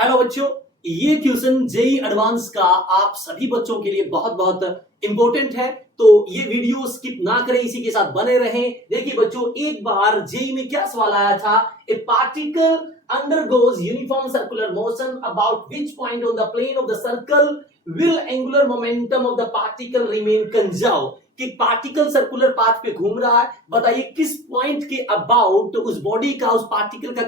Hello बच्चों, ये question JEE advance का आप सभी बच्चों के लिए बहुत बहुत इंपॉर्टेंट है। तो ये वीडियो स्किप ना करें, इसी के साथ बने रहें। देखिए बच्चों, एक बार जेई में क्या सवाल आया था, ए particle undergoes uniform circular motion about which point on the plane of the circle will angular momentum of the particle remain conserved। कि पार्टिकल सर्कुलर पाथ पे घूम रहा है, बताइए किस पॉइंट के अबाउट उस बॉडी का, उस पार्टिकल का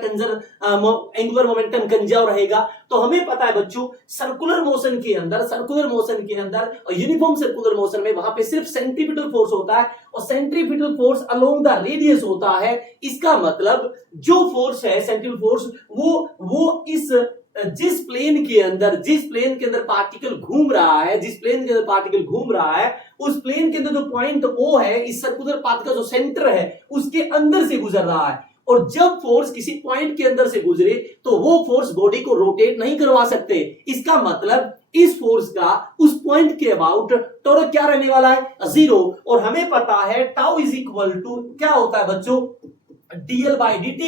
एंगुलर मोमेंटम कंजर्व रहेगा। तो हमें पता है बच्चों, सर्कुलर मोशन के अंदर और यूनिफॉर्म सर्कुलर मोशन में वहां पे सिर्फ सेंट्रीपिटल फोर्स होता है और centripetal force along the radius होता है। इसका मतलब जो फोर्स है सेंट्रीपिटल फोर्स वो इस जिस प्लेन के अंदर पार्टिकल घूम रहा है, उस प्लेन के अंदर जो पॉइंट ओ है, इस सर्कुलर पाथ का जो सेंटर है उसके अंदर से गुजर रहा है। और जब फोर्स किसी पॉइंट के अंदर से गुजरे तो वो फोर्स बॉडी को रोटेट नहीं करवा सकते। इसका मतलब इस फोर्स का उस पॉइंट के अबाउट टॉर्क क्या रहने वाला है, 0। और हमें पता है टाउ इज इक्वल टू क्या होता है बच्चों, dl by dt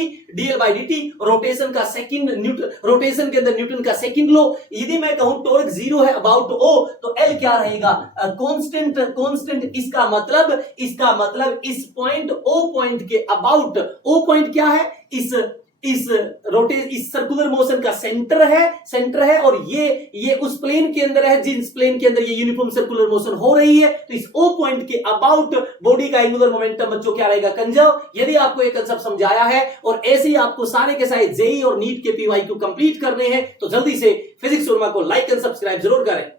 रोटेशन के अंदर न्यूटन का सेकंड लॉ। यदि मैं कहूं टॉर्क 0 है अबाउट o, तो L क्या रहेगा, कांस्टेंट। इसका मतलब इस पॉइंट o पॉइंट के अबाउट, o पॉइंट क्या है, इस सर्कुलर मोशन का सेंटर है और ये उस प्लेन के अंदर है जिस प्लेन के अंदर ये यूनिफॉर्म सर्कुलर मोशन हो रही है। तो इस ओ पॉइंट के अबाउट बॉडी का एंगुलर मोमेंटम बच्चों क्या रहेगा, कंजर्व। यदि आपको ये कंसेप्ट समझाया है और ऐसे ही आपको सारे के सारे जेई और नीट के पीवाईक्यू कंप्लीट करने हैं तो जल्दी से फिजिक्स उर्मा को लाइक एंड सब्सक्राइब जरूर करें।